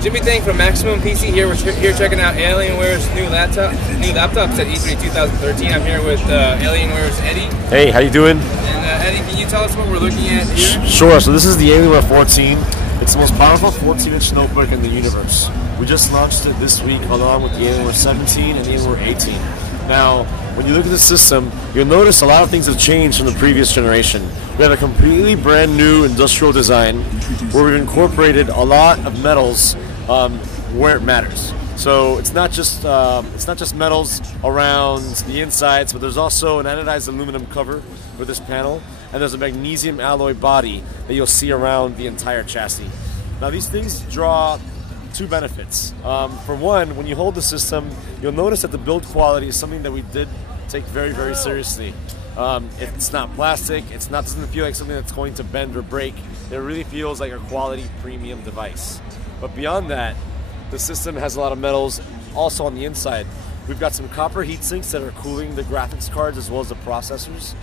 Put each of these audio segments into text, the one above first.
Jimmy Thang from Maximum PC here. We're here checking out Alienware's new laptops at E3 2013. I'm here with Alienware's Eddie. Hey, how you doing? And Eddie, can you tell us what we're looking at here? Sure. So this is the Alienware 14. It's the most powerful 14-inch notebook in the universe. We just launched it this week along with the Alienware 17 and the Alienware 18. Now, when you look at the system, you'll notice a lot of things have changed from the previous generation. We have a completely brand new industrial design where we've incorporated a lot of metals where it matters. So it's not just metals around the insides, but there's also an anodized aluminum cover for this panel, and there's a magnesium alloy body that you'll see around the entire chassis. Now these things draw two benefits. For one, when you hold the system, you'll notice that the build quality is something that we did take very, very seriously. It's not plastic, doesn't feel like something that's going to bend or break. It really feels like a quality premium device. But beyond that, the system has a lot of metals also on the inside. We've got some copper heat sinks that are cooling the graphics cards as well as the processors.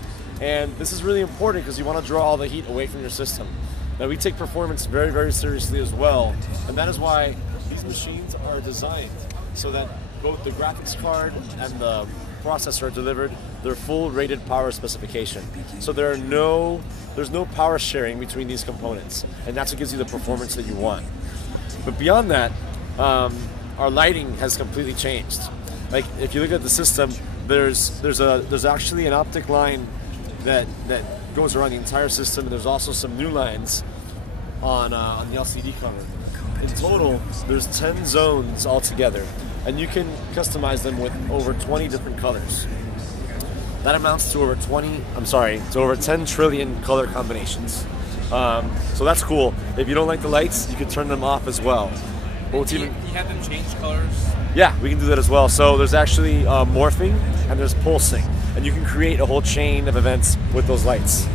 And this is really important because you want to draw all the heat away from your system. Now we take performance very, very seriously as well, and that is why these machines are designed so that both the graphics card and the processor are delivered their full rated power specification. So there's no power sharing between these components, and that's what gives you the performance that you want. But beyond that, our lighting has completely changed. Like if you look at the system, there's actually an optic line that goes around the entire system, and there's also some new lines on the LCD cover. In total, there's 10 zones altogether, and you can customize them with over 20 different colors. That amounts to over 10 trillion color combinations. So that's cool. If you don't like the lights, you can turn them off as well. Do you have them change colors? Yeah, we can do that as well. So there's actually morphing and there's pulsing, and you can create a whole chain of events with those lights.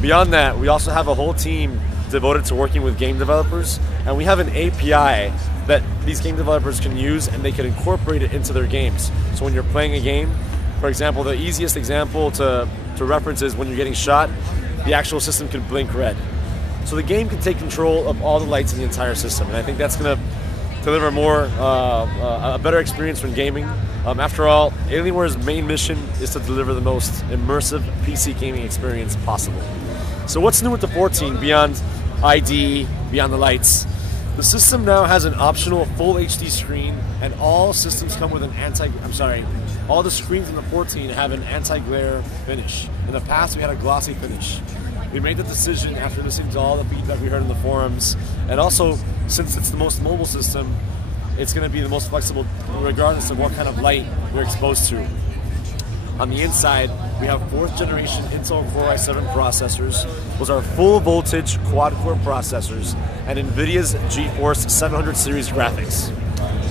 Beyond that, we also have a whole team devoted to working with game developers, and we have an API that these game developers can use, and they can incorporate it into their games. So when you're playing a game, for example, the easiest example to reference is when you're getting shot, the actual system can blink red. So the game can take control of all the lights in the entire system, and I think that's going to deliver a better experience when gaming. After all, Alienware's main mission is to deliver the most immersive PC gaming experience possible. So what's new with the 14 beyond ID, beyond the lights? The system now has an optional full HD screen, and all systems come with all the screens in the 14 have an anti-glare finish. In the past, we had a glossy finish. We made the decision after listening to all the feedback we heard in the forums, and also since it's the most mobile system, it's going to be the most flexible regardless of what kind of light you're exposed to. On the inside, we have 4th generation Intel Core i7 processors. Those are full voltage quad-core processors and NVIDIA's GeForce 700 series graphics.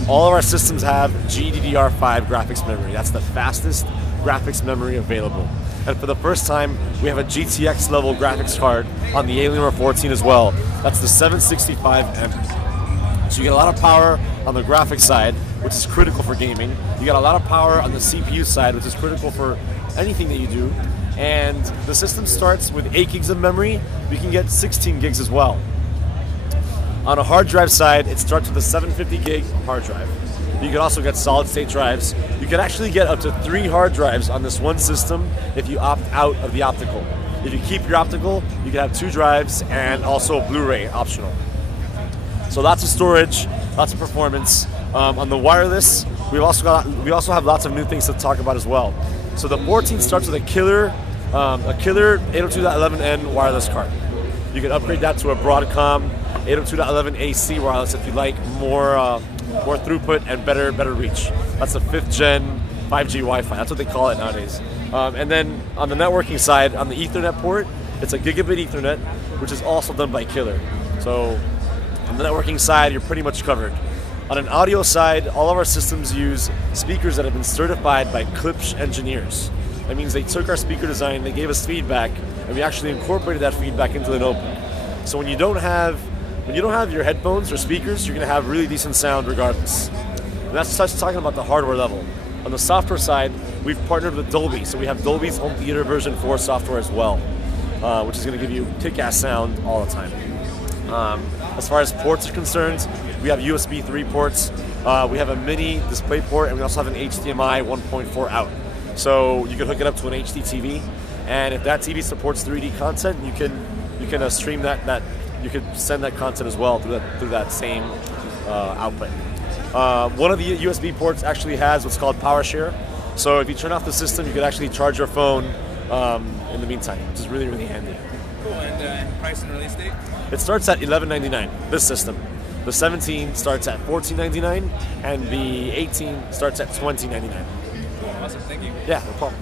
All of our systems have GDDR5 graphics memory. That's the fastest graphics memory available. And for the first time, we have a GTX level graphics card on the Alienware 14 as well. That's the 765M. So you get a lot of power on the graphics side, which is critical for gaming. You get a lot of power on the CPU side, which is critical for anything that you do. And the system starts with 8 gigs of memory. You can get 16 gigs as well. On a hard drive side, it starts with a 750 gig hard drive. You can also get solid state drives. You can actually get up to 3 hard drives on this one system if you opt out of the optical. If you keep your optical, you can have 2 drives and also Blu-ray optional. So lots of storage, lots of performance. On the wireless, we also have lots of new things to talk about as well. So the 14 starts with a killer 802.11n wireless card. You can upgrade that to a Broadcom 802.11 AC wireless if you like more throughput and better reach. That's a 5th gen 5G Wi-Fi. That's what they call it nowadays. And then on the networking side, on the Ethernet port, it's a gigabit Ethernet, which is also done by Killer. So on the networking side, you're pretty much covered. On an audio side, all of our systems use speakers that have been certified by Klipsch engineers. That means they took our speaker design, they gave us feedback, and we actually incorporated that feedback into the notebook. So when you don't have your headphones or speakers, you're going to have really decent sound regardless. And that's just talking about the hardware level. On the software side, we've partnered with Dolby, so we have Dolby's Home Theater version 4 software as well, which is going to give you kick-ass sound all the time. As far as ports are concerned, we have USB 3 ports, we have a mini display port, and we also have an HDMI 1.4 out. So you can hook it up to an HD TV, and if that TV supports 3D content, you can stream that you can send that content as well through that same output. One of the USB ports actually has what's called power share. So if you turn off the system, you can actually charge your phone in the meantime, which is really, really handy. Cool. And price and release date? It starts at $11.99, this system. The 17 starts at $14.99, and the 18 starts at $20.99. Cool. Awesome. Thank you. Yeah, no problem.